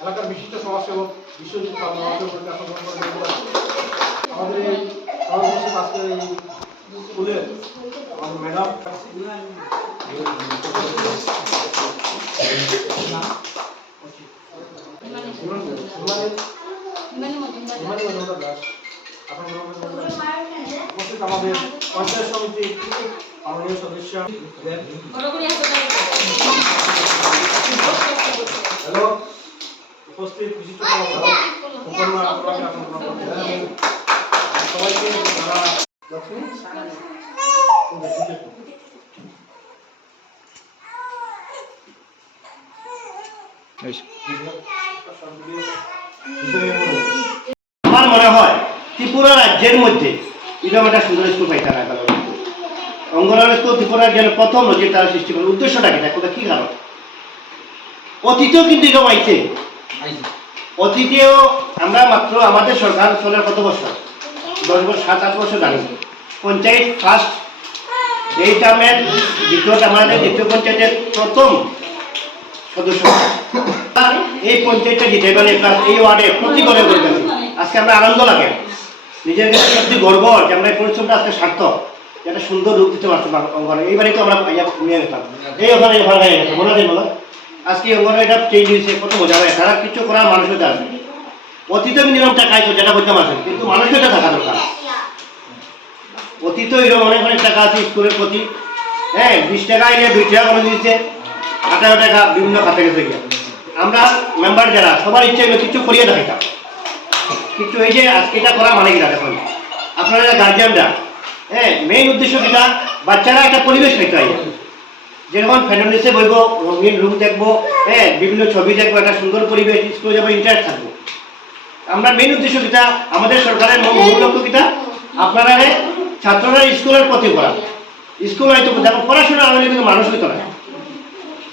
এলাকার বিশিষ্ট সমাজসেবক বিশ্বজিৎ। আমাদের এই স্কুলের আমাদের ম্যাডাম হিমানী মজুমদার দাস আপনার উপস্থিত আমাদের পঞ্চায়েত সমিতির মাননীয় সদস্য হ্যালো উপস্থিত সবাইকে আমার মনে হয় ত্রিপুরা রাজ্যের মধ্যে এরকম একটা সুন্দর স্কুল পাইতে না গেল অঙ্গনওয়াড়ি স্কুল ত্রিপুরার জন্য প্রথম নজির তারা সৃষ্টি করল উদ্দেশ্যটা কি? দেখো কি কারণ। অতীতেও কিন্তু এরকম আইছে অতীতেও আমরা মাত্র আমাদের সরকার চলে কত বছর? দশ বছর, সাত, আট বছর জানি। পঞ্চায়েত ফার্স্ট এই টার্মের দ্বিতীয় আমাদের দ্বিতীয় পঞ্চায়েতের প্রথম এই পঞ্চায়েতটা জিতে প্লাস এই ওয়ার্ডে প্রতি করে করে আজকে আমরা আনন্দ লাগে। নিজের সত্যি গর্ব যে আমরা এই পরিশ্রমটা আজকে সার্থক একটা সুন্দর রূপ দিতে পারছি অঙ্গনে। এইবারই তো আমরা নিয়ে গেতাম এই ওখানে ভালো হয়ে গেছে মনে আছে বলো? আজকে অঙ্গনে এটা চেঞ্জ হয়েছে, কত মজা হয়। তারা কিছু করার মানুষের আসবে। অতীত নিরমটা খাইছো যেটা করতে পারছেন কিন্তু মানুষের থাকা দরকার। অতীত এরকম অনেক অনেক টাকা আছে স্কুলের প্রতি। হ্যাঁ বিশ টাকা এলে দুই টাকা করে দিচ্ছে আঠারো টাকা বিভিন্ন খাতে গেছে গিয়ে। আমরা মেম্বার যারা, সবার ইচ্ছে হলো কিছু করিয়ে দেখাইতাম কিন্তু এই যে আজকে এটা করা মানে কিনা দেখুন। আপনারা গার্জিয়ানরা হ্যাঁ মেইন উদ্দেশ্য কিনা বাচ্চারা একটা পরিবেশ পেতে হয়। যেরকম ফ্যামিলিসে বইব, রঙিন রুম দেখব হ্যাঁ বিভিন্ন ছবি দেখব, একটা সুন্দর পরিবেশ স্কুলে যাব ইন্টারেস্ট থাকব। আমরা মেইন উদ্দেশ্য কিটা আমাদের সরকারের মূল মূল লক্ষ্য কিটা আপনারা ছাত্ররা স্কুলের প্রতি করা স্কুল হয়তো দেখো পড়াশোনা আমাদের কিন্তু মানুষ হইতো না।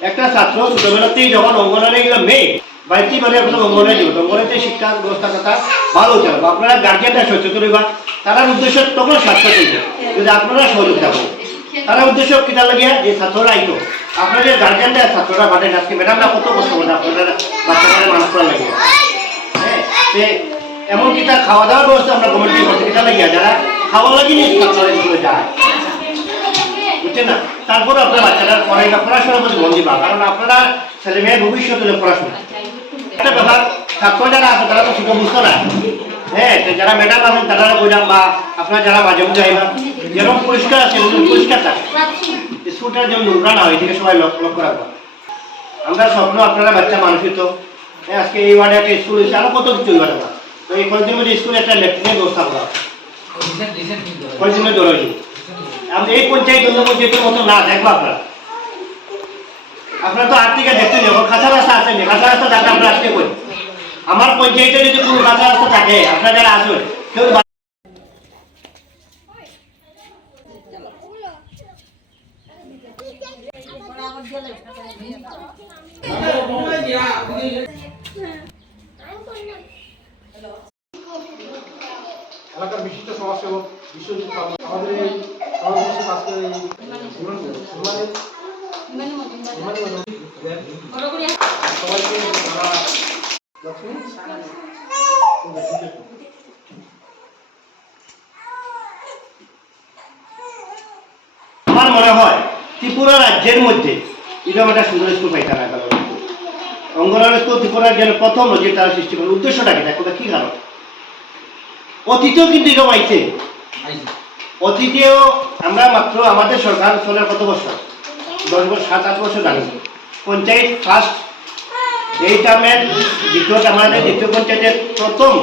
একটা ছাত্র ছোটবেলাতেই যখন অঙ্গনারী গেল মেয়ে বাড়িতে মানে প্রথম অঙ্গনারী দিব অঙ্গনারীতে শিক্ষা ব্যবস্থা কথা ভালো হবে আপনারা গার্জিয়ানরা সচেতন হইবা তার উদ্দেশ্য তখন স্বাস্থ্য করবে যদি আপনারা সহযোগিতা করবেন তারা উদ্দেশ্য কিটা লাগিয়া? যে ছাত্ররা আইতো, আপনাদের গার্জিয়ানরা ছাত্ররা পাঠেন আজকে ম্যাডামরা কত কষ্ট করে আপনারা বাচ্চাদের মানুষ করা লাগিয়ে। হ্যাঁ এমনকি তার খাওয়া দাওয়ার ব্যবস্থা আমরা গভর্নমেন্ট করতে কিটা লাগিয়া যারা খাওয়া লাগিয়ে ছাত্ররা স্কুলে যায় বুঝছেন না তারপর আপনার বাচ্চারা পড়ালেখা পড়াশোনার প্রতি মন দিবা কারণ আপনারা ছেলে মেয়ের ভবিষ্যৎ হলে পড়াশোনা একটা ব্যাপার ছাত্র যারা আছে তারা তো শিক্ষা বুঝতো না। হ্যাঁ যারা ম্যাডাম আছেন তারা বললাম বা আপনারা যারা মাঝে মধ্যে আইবা যেরকম পরিষ্কার আছে পরিষ্কার থাকে। স্কুলটা যেমন নোংরা না হয় এদিকে সবাই লক্ষ্য রাখবা। আমরা স্বপ্ন আপনারা বাচ্চা মানুষই তো। হ্যাঁ, আজকে এই ওয়ার্ডে একটা স্কুল হয়েছে আরও কত কিছু না তো এই কয়েকদিনের মধ্যে স্কুলে একটা ল্যাট্রিনের ব্যবস্থা করা আপনি এই পঞ্চায়েত অন্য পঞ্চায়েতের মতো না দেখব আপনারা। আপনারা তো আর্থিকে দেখতেন যখন কাঁচা রাস্তা আছে কাঁচা রাস্তা থাকে আমরা আজকে করি। আমার পঞ্চায়েতে যদি কোনো কাঁচা রাস্তা থাকে, আপনারা যারা আসবেন, কেউ এলাকার বিশিষ্ট সমাজসেবক বিশ্বজিৎ আমাদের এই আমার মনে হয় ত্রিপুরা রাজ্যের মধ্যে একটা সুন্দর স্কুল পাইতে না গেল অঙ্গনওয়াড়ি স্কুল ত্রিপুরার জন্য প্রথম নজির তারা সৃষ্টি করল উদ্দেশ্যটা কি? দেখো কি কারণ? অতীতেও কিন্তু এরকম আইছে। অতীতেও আমরা মাত্র আমাদের সরকার চলে কত বছর? দশ বছর, সাত, আট বছর জানি পঞ্চায়েত ফার্স্ট এই টার্মের দ্বিতীয় আমাদের দ্বিতীয় পঞ্চায়েতের প্রথম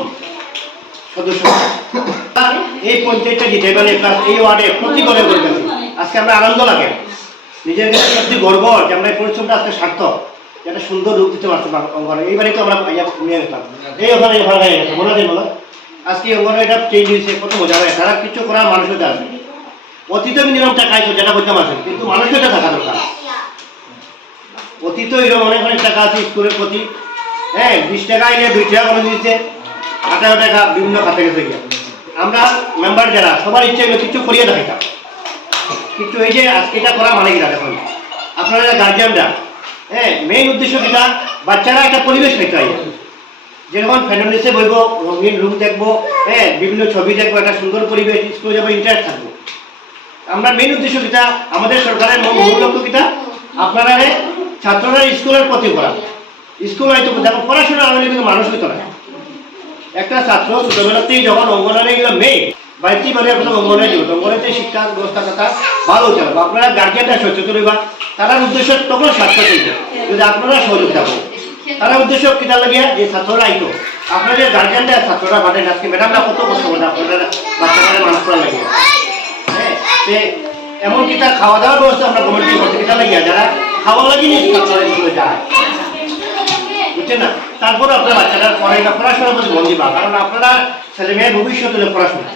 সদস্য। এই পঞ্চায়েতটা জিতে গেলে প্লাস এই ওয়ার্ডে প্রতি করে গেছে। আজকে আমরা আনন্দ লাগে। নিজের কাছে সত্যি গর্ব যে আমরা এই পরিশ্রমটা আজকে সার্থক একটা সুন্দর রূপ দিতে পারছি এইবারই তো আমরা নিয়ে এই ওখানে গেছে মনে বলো? আজকে অঙ্গনে এটা চেঞ্জ হয়েছে, কত মজা হয় তারা কিছু করার মানুষের আসবে। অতীত নিরমটা খাইছো যেটা করতে পারছেন কিন্তু মানুষের থাকা দরকার। অতীত এরকম অনেক অনেক টাকা আছে স্কুলের প্রতি। হ্যাঁ বিশ টাকা এলে দুই টাকা করে দিচ্ছে আটা টাকা বিভিন্ন খাতে গেছে গিয়া। আমরা মেম্বার যারা, সবার ইচ্ছা কিছু করিয়ে দেখাইতাম কিন্তু এই যে আজকে এটা করা মানে কিনা দেখুন? আপনারা গার্জিয়ানরা হ্যাঁ মেইন উদ্দেশ্য কিনা বাচ্চারা একটা পরিবেশ পেতে হয় যেরকম ফ্যামিলিসে বইব রঙিন রুম দেখব হ্যাঁ বিভিন্ন ছবি দেখব, একটা সুন্দর পরিবেশ স্কুলে যাব ইন্টারেস্ট থাকব। আমরা মেইন উদ্দেশ্য কিটা, আমাদের সরকারের মূল লক্ষ্য কিটা, আপনারা ছাত্ররা স্কুলের প্রতি করা স্কুল হয়তো, দেখো, পড়াশোনা হলে কিন্তু মানুষ হইতো না। একটা ছাত্র ছোটবেলাতেই যখন অঙ্গনারে গেল, মেয়ে বাড়িতে মানে আপনার অঙ্গনায় দিব অঙ্গনাতে শিক্ষা ব্যবস্থা কথা ভালো হবে আপনারা গার্জিয়ানরা সচেতন হইবা তারা উদ্দেশ্য তখন স্বাস্থ্য চলবে যদি আপনারা সহযোগিতা করবেন তারা উদ্দেশ্য কিটা লাগে যে ছাত্ররা আইতো, আপনাদের গার্জিয়ানরা ছাত্ররা বাটেন আজকে? ম্যাডামরা কত কষ্ট করে আপনাদের বাচ্চাদের মানুষ করা লাগে? হ্যাঁ তে এমনকি তার খাওয়া দাওয়ার ব্যবস্থা আমরা কমিটি করছি? কিটা লাগিয়া যারা খাওয়া লাগেনি ছাত্ররা স্কুলে যায়। বুঝছেন না? তারপরে আপনার বাচ্চাটার পড়াশোনা পড়াশোনার প্রতি মন দিবা কারণ আপনারা ছেলে মেয়ের ভবিষ্যৎ হলে পড়াশোনা।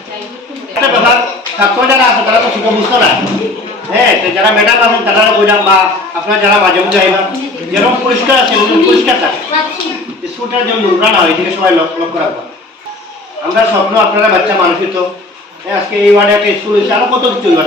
একটা ব্যাপার, ছাত্র যারা আছে, তারা তো ছোট বুঝতো না হ্যাঁ যারা ম্যাডাম আছেন, তারা বললাম বা আপনারা যারা মাঝে মধ্যে আইবা যেরকম পরিষ্কার আছে ওরকম পরিষ্কার থাকে। স্কুলটার যেমন নোংরা না হয় এদিকে সবাই লক্ষ্য লক্ষ্য রাখব আমরা স্বপ্ন আপনারা বাচ্চা মানুষই তো। হ্যাঁ, আজকে এই ওয়ার্ডে একটা স্কুল হয়েছে আরও কত কিছু